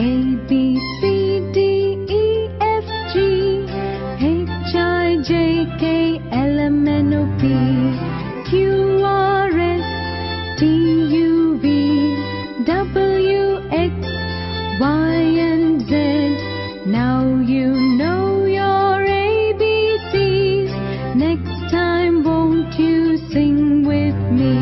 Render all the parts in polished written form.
A B C D E F G H I J K L M N O P Q R S T U V W X Y and Z. Now you know your ABCs. Next time won't you sing with me?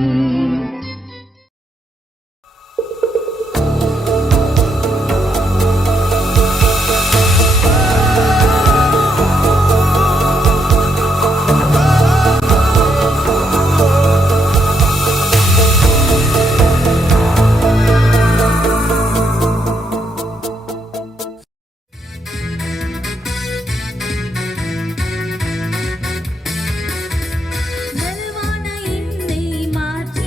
நல்வான என்னை மாற்றி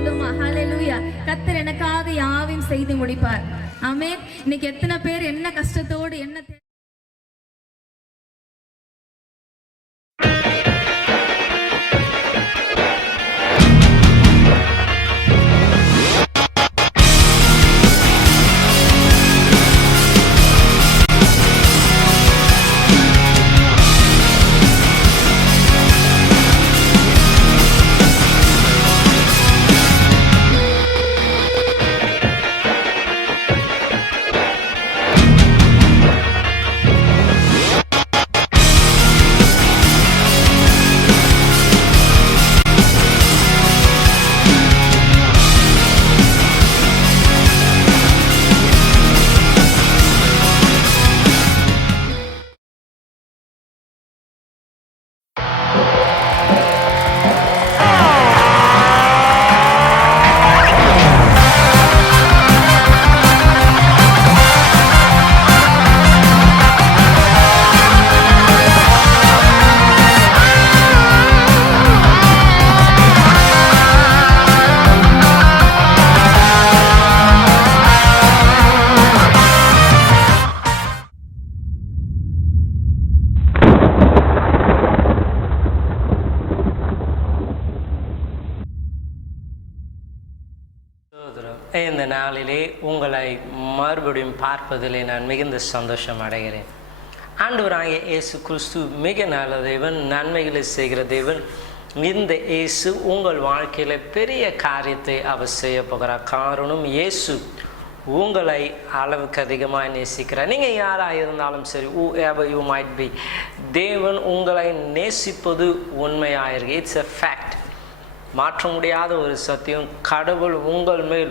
சொல்லுமா? ஹல்லேலூயா. கர்த்தர் எனக்காக யாவையும் செய்து முடிப்பார். ஆமென். இன்னைக்கு எத்தனை பேர் என்ன கஷ்டத்தோடு என்ன இந்த நாளிலே உங்களை மறுபடியும் பார்ப்பதிலே நான் மிகுந்த சந்தோஷம் அடைகிறேன். ஆண்டவராகிய இயேசு கிறிஸ்து மிக நல்ல தேவன், நன்மைகளை செய்கிற தேவன். இந்த இயேசு உங்கள் வாழ்க்கையில் பெரிய காரியத்தை அவர் செய்ய போகிறார். காரணம், இயேசு உங்களை அளவுக்கு அதிகமாக நேசிக்கிறார். நீங்கள் யாராக இருந்தாலும் சரி, whoever you might be, தேவன் உங்களை நேசிப்பது உண்மையாக இருக்கு. It's a fact. மாற்ற முடியாத ஒரு சத்தியம். கடவுள் உங்கள் மேல்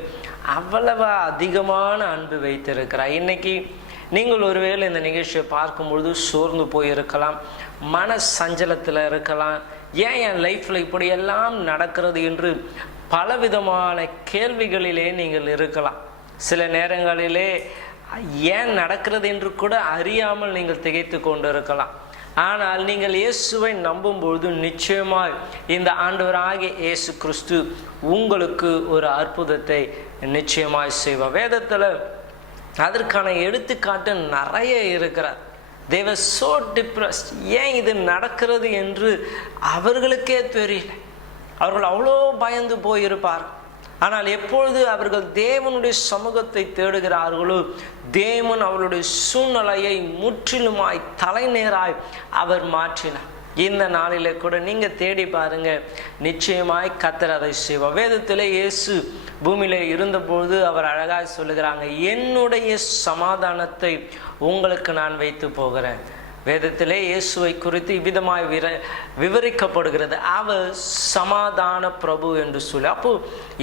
அவ்வளவு அதிகமான அன்பு வைத்திருக்கிறார். இன்னைக்கு நீங்கள் ஒருவேளை இந்த நிகழ்ச்சியை பார்க்கும்பொழுது சோர்ந்து போயிருக்கலாம், மன சஞ்சலத்தில் இருக்கலாம். ஏன் என் லைஃப்பில் இப்படியெல்லாம் நடக்கிறது என்று பலவிதமான கேள்விகளிலே நீங்கள் இருக்கலாம். சில நேரங்களிலே ஏன் நடக்கிறது என்று கூட அறியாமல் நீங்கள் திகைத்து கொண்டு இருக்கலாம். ஆனால் நீங்கள் இயேசுவை நம்பும்பொழுது நிச்சயமாய் இந்த ஆண்டவராகிய இயேசு கிறிஸ்து உங்களுக்கு ஒரு அற்புதத்தை நிச்சயமாய் செய்வார். வேதத்தில் அதற்கான எடுத்துக்காட்டு நிறைய இருக்கிறார். They were so depressed. ஏன் இது நடக்கிறது என்று அவர்களுக்கே தெரியல. அவர்கள் அவ்வளோ பயந்து போயிருப்பார். ஆனால் எப்பொழுது அவர்கள் தேவனுடைய சமூகத்தை தேடுகிறார்களோ, தேவன் அவர்களுடைய சூழ்நிலையை முற்றிலுமாய் தலைநேராய் அவர் மாற்றினார். இந்த நாளிலே கூட நீங்கள் தேடி பாருங்க, நிச்சயமாய் கர்த்தர் அதை செய்வார். வேதத்திலே இயேசு பூமியிலே இருந்தபோது அவர் அழகாய் சொல்லுகிறாங்க, என்னுடைய சமாதானத்தை உங்களுக்கு நான் வைத்து போகிறேன். வேதத்திலே இயேசுவை குறித்து இவ்விதமாய் விவரிக்கப்படுகிறது, அவர் சமாதான பிரபு என்று சொல்லி. அப்போ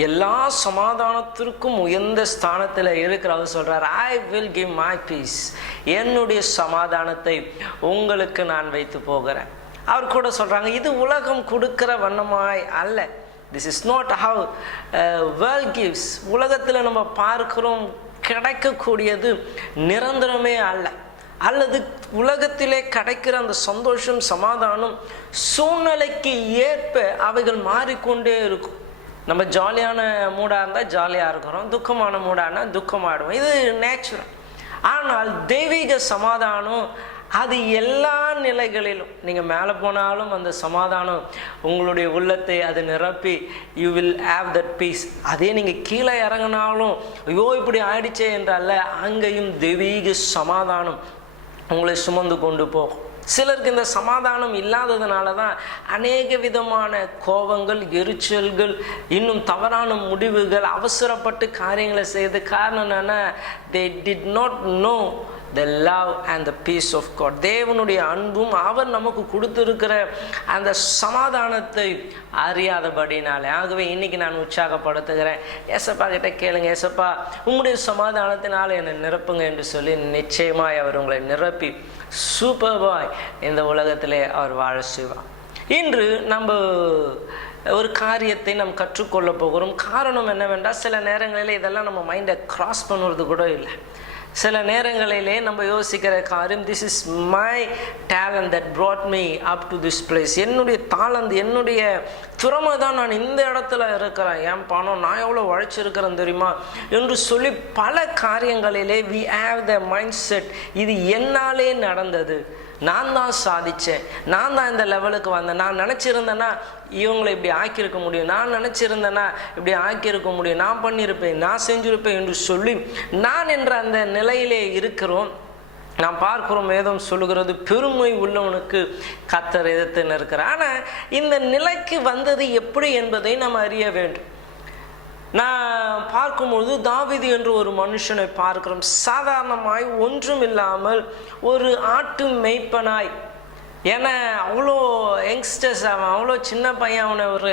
எல்லா சமாதானத்திற்கும் உயர்ந்த ஸ்தானத்தில் இருக்கிறவர் சொல்றார், I will give my peace, என்னுடைய சமாதானத்தை உங்களுக்கு நான் வைத்து போகிறேன். அவர் கூட சொல்றாங்க, இது உலகம் கொடுக்கிற வண்ணமாய் அல்ல. This is not how world gives. உலகத்தில் நம்ம பார்க்கிறோம் கிடைக்கக்கூடியது நிரந்தரமே அல்ல, அல்லது உலகத்திலே கிடைக்கிற அந்த சந்தோஷம் சமாதானம் சூழ்நிலைக்கு ஏற்ப அவைகள் மாறிக்கொண்டே இருக்கும். நம்ம ஜாலியான மூடாக இருந்தால் ஜாலியாக இருக்கிறோம், துக்கமான மூடானா துக்கமாடுவோம், இது நேச்சுரல். ஆனால் தெய்வீக சமாதானம் அது எல்லா நிலைகளிலும், நீங்கள் மேலே போனாலும் அந்த சமாதானம் உங்களுடைய உள்ளத்தை அது நிரப்பி you will have that peace. அதே நீங்கள் கீழே இறங்கினாலும் ஐயோ இப்படி ஆயிடுச்சே என்றால, அங்கேயும் தெய்வீக சமாதானம் உங்களை சுமந்து கொண்டு போகும். சிலருக்கு இந்த சமாதானம் இல்லாததுனால தான் அநேக விதமான கோபங்கள், எரிச்சல்கள், இன்னும் தவறான முடிவுகள், அவசரப்பட்டு காரியங்களை செய்து. காரணம் என்னன்னா, they did not know the love and the peace of God. தேவனுடைய அன்பும் அவர் நமக்கு கொடுத்திருக்கிற அந்த சமாதானத்தை அறியாதபடினாலே. ஆகவே இன்னைக்கு நான் உற்சாகப்படுத்துகிறேன், ஏசப்பா கிட்ட கேளுங்க, ஏசப்பா உங்களுடைய சமாதானத்தினால என்னை நிரப்புங்க என்று சொல்லி நிச்சயமாய் அவர் உங்களை நிரப்பி சூப்பர்பாய் இந்த உலகத்திலே அவர் வாழ செய்வார். இன்று நம்ம ஒரு காரியத்தை நாம் கற்றுக்கொள்ள போகிறோம். காரணம் என்னவென்றால், சில நேரங்களில் இதெல்லாம் நம்ம மைண்டை கிராஸ் பண்ணுறது கூட இல்லை. சில நேரங்களிலே நம்ம யோசிக்கிற காரியம், this is my talent that brought me up to this place. என்னுடைய தாளந்து, என்னுடைய திறமை தான் நான் இந்த இடத்துல இருக்கிறேன், என் பணம் நான் எவ்வளோ உழைச்சிருக்கிறேன் தெரியுமா என்று சொல்லி பல காரியங்களிலே we have the mindset, இது என்னாலே நடந்தது, நான் தான் சாதித்தேன், நான் தான் இந்த லெவலுக்கு வந்தேன், நான் நினச்சிருந்தேன்னா இவங்களை இப்படி ஆக்கியிருக்க முடியும், நான் நினச்சிருந்தேன்னா இப்படி ஆக்கியிருக்க முடியும், நான் பண்ணியிருப்பேன், நான் செஞ்சுருப்பேன் என்று சொல்லி நான் என்ற அந்த நிலையிலே இருக்கிறோம். நாம் பார்க்கிறோம், வேதம் சொல்லுகிறது பெருமை உள்ளவனுக்கு கர்த்தர் எதிர்த்து நிற்கிறார். ஆனால் இந்த நிலைக்கு வந்தது எப்படி என்பதை நாம் அறிய வேண்டும். நான் பார்க்கும்போது தாவீது என்று ஒரு மனுஷனை பார்க்கிறோம். சாதாரணமாய் ஒன்றும் இல்லாமல் ஒரு ஆட்டு மேய்ப்பனாய், ஏன்னா அவ்வளோ யங்ஸ்டர்ஸ், அவன் அவ்வளோ சின்ன பையன், அவனை ஒரு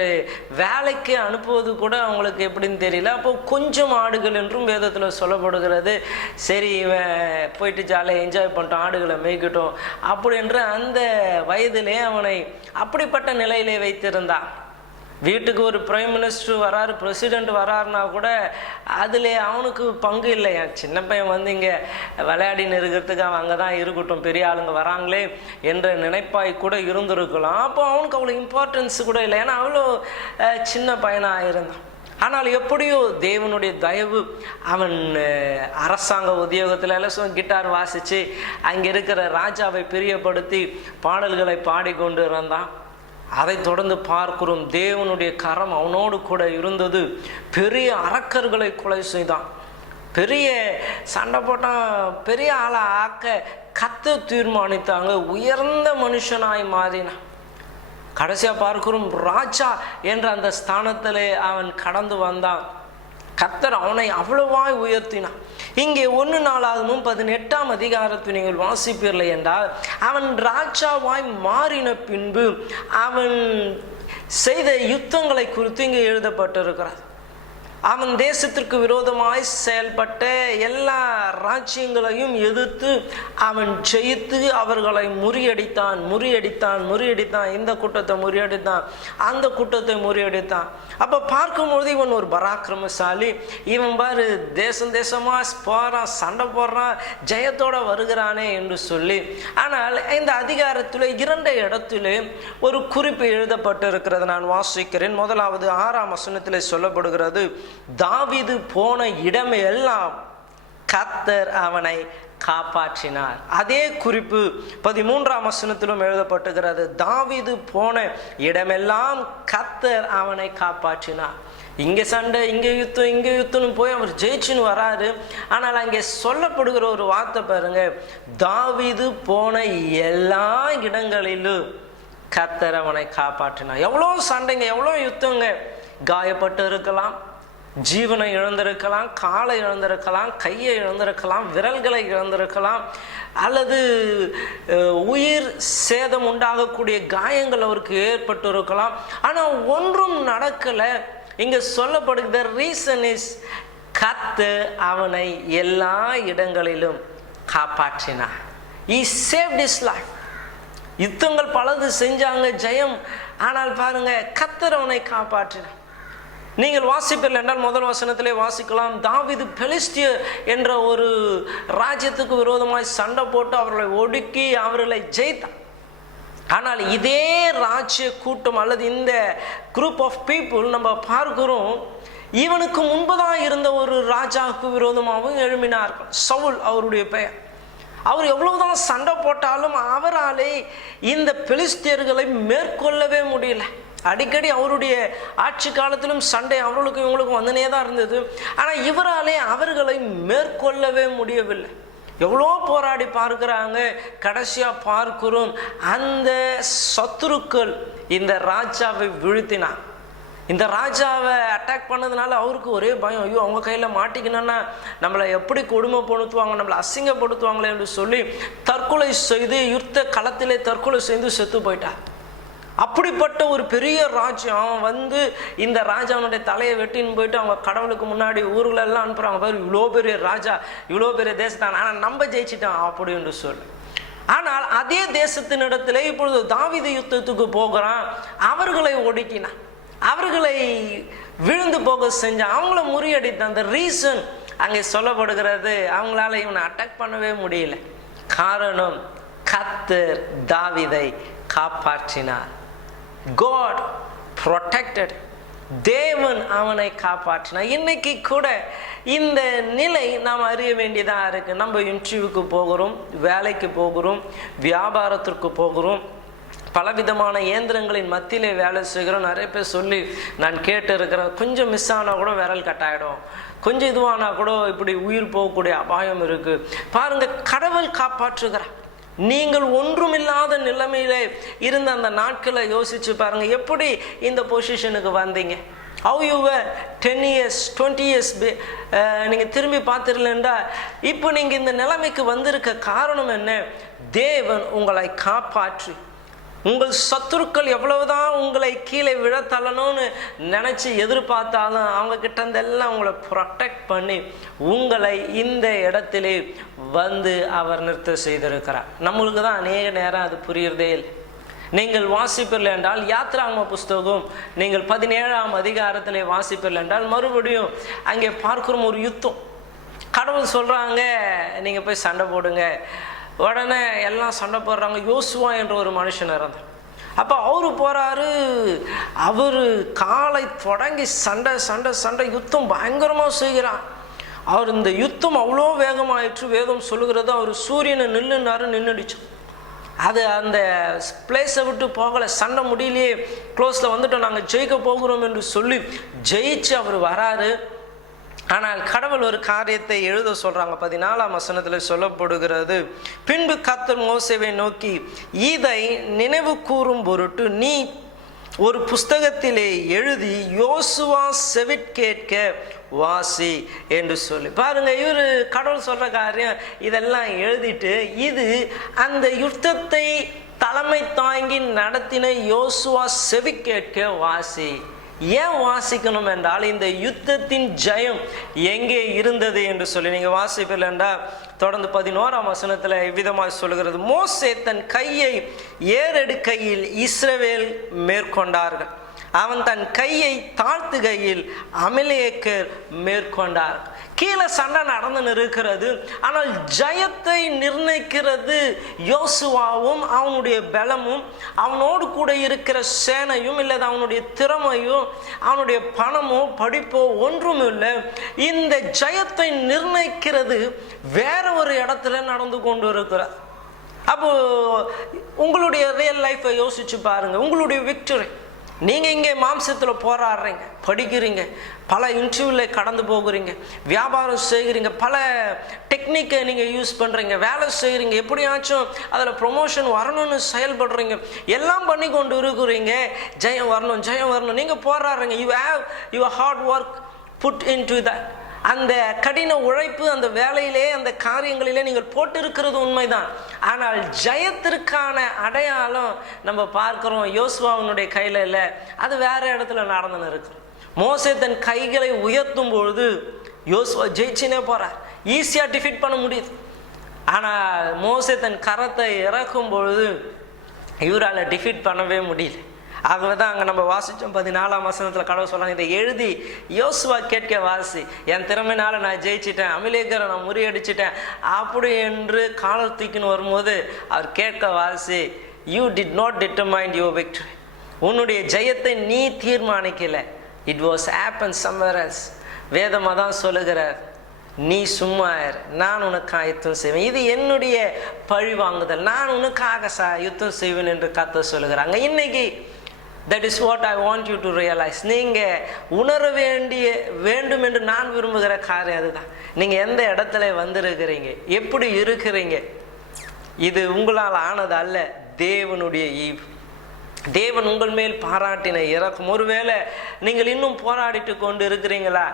வேலைக்கு அனுப்புவது கூட அவங்களுக்கு எப்படின்னு தெரியல. அப்போ கொஞ்சம் ஆடுகள் என்றும் வேதத்தில் சொல்லப்படுகிறது. சரி, இவன் போயிட்டு ஜாலியாக என்ஜாய் பண்ணிட்டோம், ஆடுகளை மேய்க்கட்டும் அப்படி என்று அந்த வயதிலே அவனை அப்படிப்பட்ட நிலையிலே வைத்திருந்தான். வீட்டுக்கு ஒரு பிரைம் மினிஸ்டர் வராரு, பிரசிடெண்ட் வராருனா கூட அதில் அவனுக்கு பங்கு இல்லையா. சின்ன பையன் வந்து இங்கே விளையாடின்னு இருக்கிறதுக்கு அவன் அங்கே தான் இருக்கட்டும், பெரிய ஆளுங்க வராங்களே என்ற நினைப்பாய் கூட இருந்திருக்கலாம். அப்போ அவனுக்கு அவ்வளோ இம்பார்ட்டன்ஸ் கூட இல்லை, ஏன்னா அவ்வளோ சின்ன பையனாக இருந்தான். ஆனால் எப்படியோ தேவனுடைய தயவு, அவன் அரசாங்க உத்தியோகத்தில் எல்லாம் கிட்டார் வாசித்து அங்கே இருக்கிற ராஜாவை பிரியப்படுத்தி பாடல்களை பாடிக்கொண்டு இருந்தான். அதை தொடர்ந்து பார்க்கிறோம், தேவனுடைய கரம் அவனோடு கூட இருந்தது. பெரிய அரக்கர்களை கொலை செய்தான், பெரிய சண்டை போட்டான், பெரிய ஆளை ஆக்க கர்த்தர் தீர்மானித்தாங்க, உயர்ந்த மனுஷனாய் மாறினான். கடைசியாக பார்க்கிறோம், ராஜா என்ற அந்த ஸ்தானத்திலே அவன் கடந்து வந்தான். கர்த்தர் அவனை அவ்வளவாய் உயர்த்தினான். இங்கே 1 நாளாகமும் 18ஆம் அதிகாரத்தை நீங்கள் வாசிப்பீர்கள் என்றால், அவன் ராஜாவாய் மாறின பின்பு அவன் செய்த யுத்தங்களை குறித்து இங்கே எழுதப்பட்டிருக்கிறார். அவன் தேசத்திற்கு விரோதமாய் செயல்பட்ட எல்லா ராஜ்யங்களையும் எதிர்த்து அவன் ஜெயித்து அவர்களை முறியடித்தான். இந்த கூட்டத்தை முறியடித்தான், அந்த கூட்டத்தை முறியடித்தான். அப்போ பார்க்கும்போது இவன் ஒரு பராக்கிரமசாலி, இவன் பாரு தேசமாக போகிறான், சண்டை போடுறான், ஜெயத்தோட வருகிறானே என்று சொல்லி. ஆனால் இந்த அதிகாரத்தில் 2 இடத்துல ஒரு குறிப்பு எழுதப்பட்டு இருக்கிறது, நான் வாசிக்கிறேன். முதலாவது 6ஆம் வசனத்தில் சொல்லப்படுகிறது, தாவீது போன இடமெல்லாம் கர்த்தர் அவனை காப்பாற்றினார். அதே குறிப்பு 13ஆம் வசனத்திலும் எழுதப்பட்டுகிறது, தாவீது போன இடமெல்லாம் கர்த்தர் அவனை காப்பாற்றினார். இங்கே சண்டை, இங்கே யுத்தம் போய் அவர் ஜெயிச்சுன்னு வராரு. ஆனால் அங்கே சொல்லப்படுகிற ஒரு வார்த்தை பாருங்க, தாவீது போன எல்லா இடங்களிலும் கர்த்தர் அவனை காப்பாற்றினார். எவ்வளோ சண்டைங்க, எவ்வளோ யுத்தங்க, காயப்பட்டு இருக்கலாம், ஜீவனை இழந்திருக்கலாம், காலை இழந்திருக்கலாம், கையை இழந்திருக்கலாம், விரல்களை இழந்திருக்கலாம், அல்லது உயிர் சேதம் உண்டாகக்கூடிய காயங்கள் அவருக்கு ஏற்பட்டு இருக்கலாம். ஆனால் ஒன்றும் நடக்கலை. இங்கே சொல்லப்படுகிற ரீசன் இஸ், கர்த்தர் அவனை எல்லா இடங்களிலும் காப்பாற்றினார். He saved his life. யுத்தங்கள் பலது செஞ்சாங்க, ஜெயம். ஆனால் பாருங்க, கர்த்தர் அவனை காப்பாற்றினார். நீங்கள் வாசிப்பீர்கள் என்றால் முதல் வசனத்திலே வாசிக்கலாம், தாவீது பெலிஸ்தியர் என்ற ஒரு ராஜ்யத்துக்கு விரோதமாய் சண்டை போட்டு அவர்களை ஒடுக்கி அவர்களை ஜெயித்தான். ஆனால் இதே ராஜ்ய கூட்டம் அல்லது இந்த குரூப் ஆஃப் பீப்புள் நம்ம பார்க்கிறோம், இவனுக்கு முன்பதாக இருந்த ஒரு ராஜாவுக்கு விரோதமாகவும் எழும்பினார்கள். சவுல் அவருடைய பெயர். அவர் எவ்வளவுதான் சண்டை போட்டாலும் அவராலே இந்த பெலிஸ்தியர்களை மேற்கொள்ளவே முடியல. அடிக்கடி அவருடைய ஆட்சி காலத்திலும் சண்டை அவர்களுக்கும் இவங்களுக்கும் வந்துனே தான் இருந்தது. ஆனால் இவராலே அவர்களை மேற்கொள்ளவே முடியவில்லை. எவ்வளோ போராடி பார்க்குறாங்க. கடைசியாக பார்க்கிறோம், அந்த சத்துருக்கள் இந்த ராஜாவை வீழ்த்தினான். இந்த ராஜாவை அட்டாக் பண்ணதுனால அவருக்கு ஒரே பயம், ஐயோ அவங்க கையில் மாட்டிக்கணும்னா நம்மளை எப்படி கொடுமைப்படுத்துவாங்க, நம்மளை அசிங்கப்படுத்துவாங்களே என்று சொல்லி தற்கொலை செய்து யுத்த களத்திலே தற்கொலை செய்து செத்து போயிட்டார். அப்படிப்பட்ட ஒரு பெரிய ராஜ்யம். அவன் வந்து இந்த ராஜாவுடைய தலையை வெட்டின்னு போயிட்டு அவங்க கடவுளுக்கு முன்னாடி ஊர்களெல்லாம் அனுப்புகிறாங்க, பாரு இவ்வளோ பெரிய ராஜா, இவ்வளோ பெரிய தேசத்தான், ஆனால் நம்ம ஜெயிச்சிட்டான் அப்படி என்று சொல்லி. ஆனால் அதே தேசத்தினிடத்துல இப்பொழுது தாவீது யுத்தத்துக்கு போகிறான். அவர்களை ஒடுக்கினான், அவர்களை விழுந்து போக செஞ்சான், அவங்கள முறியடித்தான். அந்த ரீசன் அங்கே சொல்லப்படுகிறது அவங்களால இவனை அட்டாக் பண்ணவே முடியல. காரணம், கர்த்தர் தாவீதை காப்பாற்றினார். God protected. தேவன் அவனை காப்பாற்றினார். இன்னைக்கு கூட இந்த நிலை நாம் அறிய வேண்டியதாக இருக்கு. நம்ம இன்டர்வியூக்கு போகிறோம், வேலைக்கு போகிறோம், வியாபாரத்திற்கு போகிறோம், பலவிதமான இயந்திரங்களின் மத்தியிலே வேலை செய்கிறோம். நிறைய பேர் சொல்லி நான் கேட்டு இருக்கிறேன், கொஞ்சம் மிஸ் ஆனால் கூட விரல் கட்டாயிடும், கொஞ்சம் இதுவானா கூட இப்படி உயிர் போகக்கூடிய அபாயம் இருக்கு. பாருங்க, கடவுள் காப்பாற்றுகிறார். நீங்கள் ஒன்றுமில்லாத நிலைமையில இருந்த அந்த நாட்களை யோசிச்சு பாருங்க, எப்படி இந்த பொசிஷனுக்கு வந்தீங்க. How you were 10 years 20 years நீங்க திரும்பி பார்த்துருந்தா இப்போ நீங்க இந்த நிலைமைக்கு வந்திருக்க காரணம் என்ன? தேவன் உங்களை காப்பாற்றி, உங்கள் சத்துருக்கள் எவ்வளவுதான் உங்களை கீழே விழ தள்ளணும்னு நினைச்சு எதிர்பார்த்தாலும் அவங்க கிட்ட இருந்தெல்லாம் உங்களை ப்ரொடெக்ட் பண்ணி உங்களை இந்த இடத்திலே வந்து அவர் நிறுத்த செய்திருக்கிறார். நம்மளுக்கு தான் அநேக நேரம் அது புரியறதே இல்லை. நீங்கள் வாசிப்பீர்கள் என்றால் யாத்ராகம புஸ்தகம் நீங்கள் 17ஆம் அதிகாரத்திலே வாசிப்பீர்கள் என்றால் மறுபடியும் அங்கே பார்க்கிறோம் ஒரு யுத்தம். கடவுள் சொல்றாங்க, நீங்க போய் சண்டை போடுங்க. உடனே எல்லாம் சண்டை போடுறாங்க. யோசுவா என்ற ஒரு மனுஷன் இருந்தார். அப்போ அவரு போறாரு. அவரு காலை தொடங்கி சண்டை சண்டை சண்டை யுத்தம் பயங்கரமாக செய்கிறார். அவர் இந்த யுத்தம் அவ்வளோ வேகமாயிற்று. வேதம் சொல்லுகிறது அவர் சூரியனை நின்றுடுச்சு. அது அந்த பிளேஸை விட்டு போகலை. சண்டை முடியலையே, க்ளோஸில் வந்துட்டோம், நாங்கள் ஜெயிக்க போகிறோம் என்று சொல்லி ஜெயிச்சு அவர் வராரு. ஆனால் கடவுள் ஒரு காரியத்தை எழுத சொல்றாங்க. 14ஆம் வசனத்தில் சொல்லப்படுகிறது, பின்பு கர்த்தர் மோசேவை நோக்கி, இதை நினைவு கூறும் பொருட்டு நீ ஒரு புஸ்தகத்திலே எழுதி யோசுவா செவிக்கேட்க வாசி என்று சொல்லி. பாருங்க, இவரு கடவுள் சொல்ற காரியம் இதெல்லாம் எழுதிட்டு, இது அந்த யுத்தத்தை தலைமை தாங்கி நடத்தின யோசுவா செவிக்கேட்க வாசி. ஏன் வாசிக்கணும் என்றால் இந்த யுத்தத்தின் ஜெயம் எங்கே இருந்தது என்று சொல்லி நீங்க வாசிப்பீர்கள் என்றால் தொடர்ந்து 11ஆம் வசனத்துல இவ்விதமாக சொல்லுகிறது, மோசே தன் கையை ஏறெடுக்கையில் இஸ்ரவேல் மேற்கொண்டார்கள், அவன் தன் கையை தாழ்த்துகையில் அமலேக்கர் மேற்கொண்டார். கீழே சண்டை நடந்து இருக்கிறது. ஆனால் ஜெயத்தை நிர்ணயிக்கிறது யோசுவாவும் அவனுடைய பலமும் அவனோடு கூட இருக்கிற சேனையும் இல்லை, அவனுடைய திறமையும் அவனுடைய பணமோ படிப்போ ஒன்றும் இல்லை. இந்த ஜெயத்தை நிர்ணயிக்கிறது வேற ஒரு இடத்துல நடந்து கொண்டு இருக்கிறார். அப்போ உங்களுடைய ரியல் லைஃப்பை யோசிச்சு பாருங்க. உங்களுடைய விக்டரி, நீங்க இங்கே மாம்சத்தில் போராடுறீங்க, படிக்கிறீங்க, பல இன்டர்வியூவில் கடந்து போகிறீங்க, வியாபாரம் செய்கிறீங்க, பல டெக்னிக்கை நீங்கள் யூஸ் பண்ணுறீங்க, வேலை செய்கிறீங்க, எப்படியாச்சும் அதில் ப்ரொமோஷன் வரணும்னு செயல்படுறீங்க, எல்லாம் பண்ணி கொண்டு இருக்கிறீங்க. ஜெயம் வரணும், ஜெயம் வரணும், நீங்கள் போராடுறீங்க. You have your hard work put in to that. அந்த கடின உழைப்பு, அந்த வேலையிலே, அந்த காரியங்களிலே நீங்கள் போட்டிருக்கிறது உண்மைதான். ஆனால் ஜெயத்திற்கான அடையாளம் நம்ம பார்க்கிறோம் யோசுவாவினுடைய கையில் இல்லை, அது வேற இடத்துல நடந்துன்னு இருக்கு. மோசே தன் கைகளை உயர்த்தும் பொழுது யோசுவா ஜெயிச்சுனே போறார், ஈஸியா டிஃபீட் பண்ண முடியுது. ஆனால் மோசே தன் கரத்தை இறக்கும் பொழுது இவரால் டிஃபீட் பண்ணவே முடியல. ஆகவே தான் அங்கே நம்ம வாசித்தோம் 14ஆம் வசனத்தில் கடவுள் சொல்றாங்க, இதை எழுதி யோசுவா கேட்க வாசி, என் திறமையினால நான் ஜெயிச்சிட்டேன், அமலேக்கரை நான் முறியடிச்சிட்டேன் அப்படி என்று காலர் தூக்கின்னு வரும்போது அவர் கேட்க வாசி, you did not determine your victory. உன்னுடைய ஜெயத்தை நீ தீர்மானிக்கல, it was happen somewhere else. வேதமாக தான் சொல்லுகிறார், நீ சும்மா நான் உனக்காக யுத்தம் செய்வேன், இது என்னுடைய பழி வாங்குதல், நான் உனக்காக யுத்தம் செய்வேன் என்று கர்த்தர் சொல்லுகிறாங்க. இன்னைக்கு that is what I want you to realize. நீங்கள் உணர வேண்டும் என்று நான் விரும்புகிற காரியம் அதுதான். நீங்கள் எந்த இடத்துல வந்திருக்கிறீங்க, எப்படி இருக்கிறீங்க, இது உங்களால் ஆனது அல்ல, தேவனுடைய ஈவு. தேவன் உங்கள் மேல் பாராட்டின இறக்கும். ஒருவேளை நீங்கள் இன்னும் போராடிட்டு கொண்டு இருக்கிறீங்களா,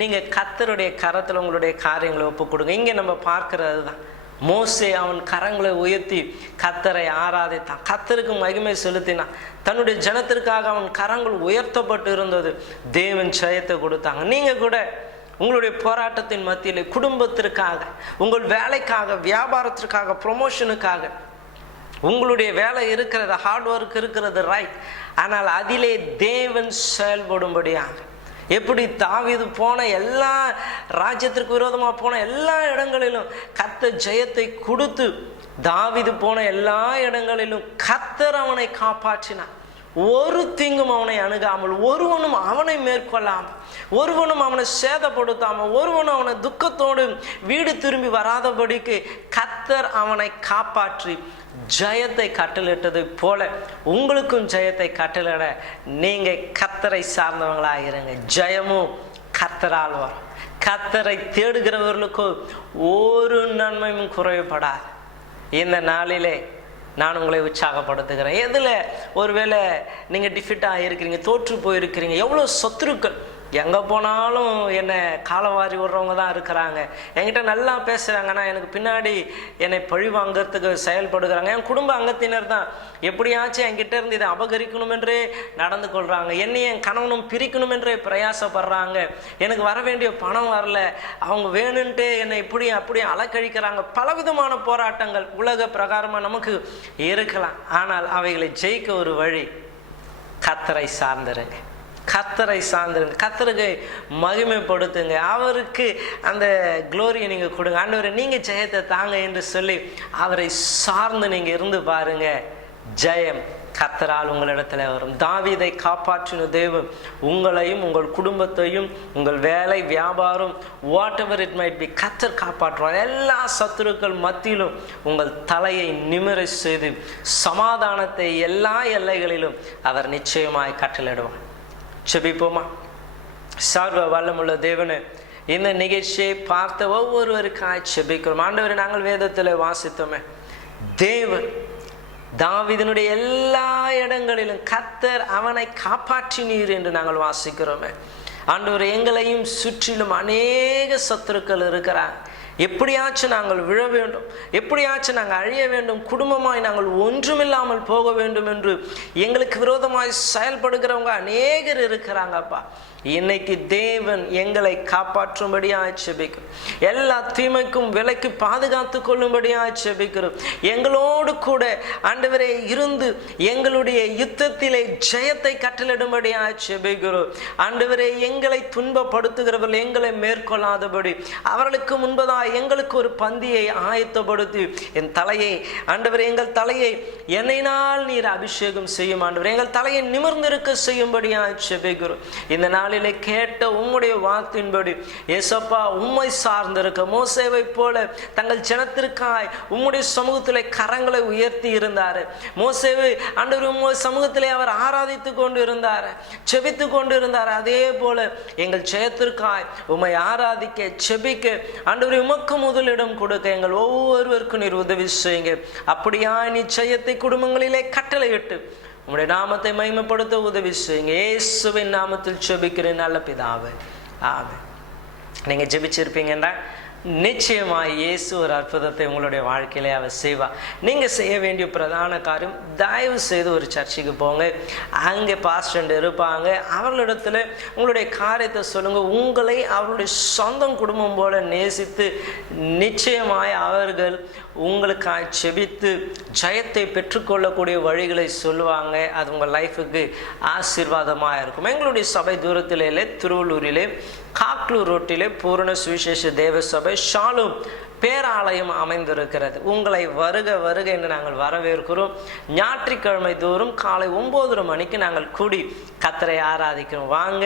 நீங்கள் கர்த்தருடைய கரத்தில் உங்களுடைய காரியங்களை ஒப்பு கொடுங்க. இங்கே நம்ம பார்க்கறது தான், மோசே அவன் கரங்களை உயர்த்தி கர்த்தரை ஆராதித்தான், கர்த்தருக்கு மகிமை செலுத்தினான். தன்னுடைய ஜனத்திற்காக அவன் கரங்கள் உயர்த்தப்பட்டு இருந்தது, தேவன் ஜெயத்தை கொடுத்தாங்க. நீங்கள் கூட உங்களுடைய போராட்டத்தின் மத்தியில் குடும்பத்திற்காக, உங்கள் வேலைக்காக, வியாபாரத்திற்காக, ப்ரொமோஷனுக்காக, உங்களுடைய வேலை இருக்கிறது, ஹார்ட் ஒர்க் இருக்கிறது, ரைட். ஆனால் அதிலே தேவன் செயல்படும்படியாக எப்படி தாவீது போன எல்லா ராஜ்யத்திற்கு விரோதமாக போன எல்லா இடங்களிலும் கர்த்தர் ஜெயத்தை கொடுத்து, தாவீது போன எல்லா இடங்களிலும் கர்த்தர் அவனை காப்பாற்றினார். ஒரு தீங்கும் அவனை அணுகாமல், ஒருவனும் அவனை மேற்கொள்ளாமல், ஒருவனும் அவனை சேதப்படுத்தாமல், ஒருவனும் அவனை துக்கத்தோடு வீடு திரும்பி வராதபடிக்கு கர்த்தர் அவனை காப்பாற்றி ஜெயத்தை கட்டளிட்டது போல உங்களுக்கும் ஜெயத்தை கட்டளிட நீங்க கர்த்தரை சார்ந்தவங்களாக இருங்க. ஜெயமும் கர்த்தரால் வரும். கர்த்தரை தேடுகிறவர்களுக்கு ஒரு நன்மையும் குறைவுபடாது. இந்த நாளிலே நான் உங்களை உற்சாகப்படுத்துகிறேன். எதில் ஒருவேளை நீங்கள் டிஃபிட்டாக இருக்கிறீங்க, தோற்று போயிருக்கிறீங்க, எவ்வளோ சத்துருக்கள் எங்கே போனாலும் என்னை காலவாரி விடுறவங்க தான் இருக்கிறாங்க. என்கிட்ட நல்லா பேசுகிறாங்கன்னா எனக்கு பின்னாடி என்னை பழி வாங்கிறதுக்கு செயல்படுகிறாங்க. என் குடும்ப அங்கத்தினர் தான் எப்படியாச்சும் என்கிட்ட இருந்து இதை அபகரிக்கணும் என்றே நடந்து கொள்கிறாங்க. என்னை என் கணவனும் பிரிக்கணும் என்றே பிரயாசப்படுறாங்க. எனக்கு வர வேண்டிய பணம் வரல, அவங்க வேணுன்ட்டு என்னை இப்படி அப்படி அலக்கழிக்கிறாங்க. பலவிதமான போராட்டங்கள் உலக பிரகாரமாக நமக்கு இருக்கலாம். ஆனால் அவைகளை ஜெயிக்க ஒரு வழி, கர்த்தரை சார்ந்திருங்க. கர்த்தரை சார்ந்திருங்க. கர்த்தருக்கு மகிமைப்படுத்துங்க. அவருக்கு அந்த குளோரியை நீங்கள் கொடுங்க. ஆண்டவரே நீங்கள் ஜெயத்தை தாங்க என்று சொல்லி அவரை சார்ந்து நீங்கள் இருந்து பாருங்க. ஜெயம் கர்த்தரால் உங்களிடத்துல வரும். தாவீதை காப்பாற்றின தேவன் உங்களையும் உங்கள் குடும்பத்தையும் உங்கள் வேலை வியாபாரம் what ever it might be கர்த்தர் காப்பாற்றுவார். எல்லா சத்துருக்கள் மத்தியிலும் உங்கள் தலையை நிமிர செய்து சமாதானத்தை எல்லா எல்லைகளிலும் அவர் நிச்சயமாய் கட்டளையிடுவார். செபிப்போமா? சர்வ வல்லமுள்ள தேவனே, இந்த நிகழ்ச்சியை பார்த்த ஒவ்வொருவருக்காய் செபிக்கிறோம். ஆண்டவரே, நாங்கள் வேதத்தில் வாசித்தோமே, தேவன் தாவீதினுடைய எல்லா இடங்களிலும் கர்த்தர் அவனை காப்பாற்றினீர் என்று நாங்கள் வாசிக்கிறோமே. ஆண்டவரே, எங்களையும் சுற்றிலும் அநேக சத்துருக்கள் இருக்கிறார். எப்படியாச்சும் நாங்கள் விழ வேண்டும், எப்படியாச்சும் நாங்கள் அழிய வேண்டும், குடும்பமாய் நாங்கள் ஒன்றுமில்லாமல் போக வேண்டும் என்று எங்களுக்கு விரோதமாய் செயல்படுகிறவங்க அநேகர் இருக்கிறாங்கப்பா. இன்னைக்கு தேவன் எங்களை காப்பாற்றும்படியாக செபிக்கிறோம். எல்லா தீமைக்கும் விலைக்கு பாதுகாத்து கொள்ளும்படியாக செபிக்கிறோம். எங்களோடு கூட ஆண்டவரே இருந்து எங்களுடைய யுத்தத்திலே ஜெயத்தை கட்டளிடும்படியாக செபிக்கிறோம். ஆண்டவரே, எங்களை துன்பப்படுத்துகிறவர்கள் எங்களை மேற்கொள்ளாதபடி அவர்களுக்கு முன்பதாக எங்களுக்கு ஒரு பந்தியை ஆயத்தப்படுத்தி என் தலையை ஆண்டவரே, எங்கள் தலையை எண்ணெயினால் நீர் அபிஷேகம் செய்யும். ஆண்டவரே, எங்கள் தலையை நிமிர்ந்திருக்க செய்யும்படியாக செபிக்கிறோம். இந்த நாள் கேட்ட உம்முடைய வார்த்தையின்படி ஏசப்பா உம்மை சார்ந்திருக்க மோசேவை போல தங்கள் ஜனத்திற்காய் உம்முடைய சமூகத்திலே கரங்களை உயர்த்தி இருந்தார். மோசேவை ஆண்டவர் உம்முடைய சமூகத்திலே அவர் ஆராதித்து கொண்டு இருந்தார், செபித்து கொண்டு இருந்தார். அதே போல எங்கள் ஜெயத்திற்காய் உம்மை ஆராதிக்க செபிக்க ஆண்டவர் உமக்கு முதலிடம் கொடுக்க எங்கள் ஒவ்வொருவருக்கும் நீர் உதவி செய்யுங்க. அப்படியா நீ ஜெயத்தை குடும்பங்களிலே கட்டளையிட்டு உங்களுடைய நாமத்தை மகிமைப்படுத்த உதவி செய்யுங்க. இயேசுவின் நாமத்தில் ஜெபிக்கிறேன் நல்ல பிதாவே, ஆமென். நீங்க ஜெபிச்சிருப்பீங்கன்னா நிச்சயமாக இயேசு ஒரு அற்புதத்தை உங்களுடைய வாழ்க்கையிலே அவர் செய்வார். நீங்கள் செய்ய வேண்டிய பிரதான காரியம், தயவு செய்து ஒரு சர்ச்சுக்கு போங்க. அங்கே பாஸ்டர் இருப்பாங்க. அவர்களிடத்துல உங்களுடைய காரியத்தை சொல்லுங்கள். உங்களை அவருடைய சொந்த குடும்பம் போல நேசித்து நிச்சயமாய் அவர்கள் உங்களுக்காக செபித்து ஜெயத்தை பெற்றுக்கொள்ளக்கூடிய வழிகளை சொல்லுவாங்க. அது உங்கள் லைஃபுக்கு ஆசீர்வாதமாக இருக்கும். எங்களுடைய சபை தூரத்திலே திருவள்ளூரிலே காக்லூர் ரோட்டிலே பூரண சுவிசேஷ தேவ சபை ஷாலும் பேராலயம் அமைந்திருக்கிறது. உங்களை வருக வருக என்று நாங்கள் வரவேற்கிறோம். ஞாயிற்றுக்கிழமை தோறும் காலை 9:30 மணிக்கு நாங்கள் கூடி கர்த்தரை ஆராதிக்கிறோம். வாங்க,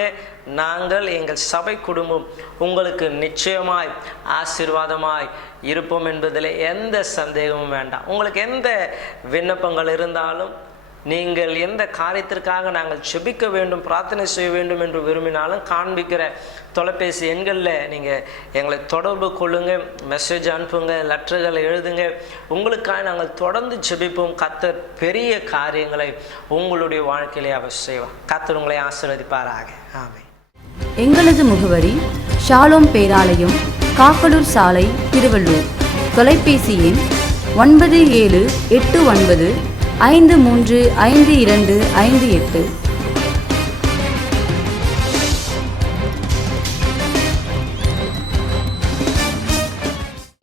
நாங்கள் எங்கள் சபை குடும்பம் உங்களுக்கு நிச்சயமாய் ஆசீர்வாதமாய் இருப்போம் என்பதில் எந்த சந்தேகமும் வேண்டாம். உங்களுக்கு எந்த விண்ணப்பங்கள் இருந்தாலும், நீங்கள் எந்த காரியத்திற்காக நாங்கள் செபிக்க வேண்டும், பிரார்த்தனை செய்ய வேண்டும் என்று விரும்பினாலும் காண்பிக்கிற தொலைபேசி எண்களில் நீங்கள் எங்களை தொடர்பு கொள்ளுங்க, மெசேஜ் அனுப்புங்க, லெட்டர்களை எழுதுங்க. உங்களுக்காக நாங்கள் தொடர்ந்து செபிப்போம். கர்த்தர் பெரிய காரியங்களை உங்களுடைய வாழ்க்கையிலே அவர் செய்வார். கர்த்தர் உங்களை ஆசீர்வதிப்பாராக. ஆமென். எங்களது முகவரி ஷாலோம் பேராலயம், காக்கலூர் சாலை, திருவள்ளூர். தொலைபேசி எண் 9789535258.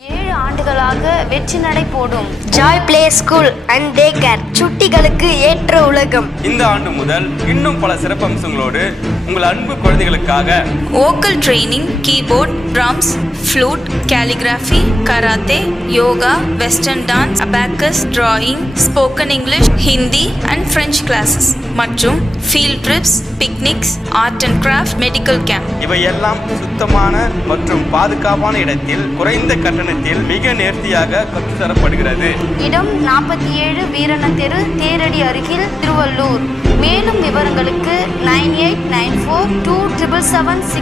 7 ஆண்டுகளாக வெற்றி நடை போடும் joy play school and day care சுட்டிகளுக்கு ஏற்ற உலகம். இந்த ஆண்டு முதல் இன்னும் பல சிறப்பம்சங்களோடு உங்கள் அன்பு குழந்தைகளுக்காக vocal training, keyboard, drums, flute, calligraphy, karate, yoga, western dance, abacus, drawing, spoken English, Hindi and French classes மற்றும் field trips, picnics, art and craft, medical camp. இவையெல்லாம் சுத்தமான மற்றும் பாதுகாப்பான இடத்தில் குறைந்த கட்டணத்தில் மிக நேர்த்தியாக கற்றுத்தரப்படுகிறது. இடம் 47 வீரண தெரு, தேரடி அருகில், திருவள்ளூர். மேலும் விவரங்களுக்கு 98942777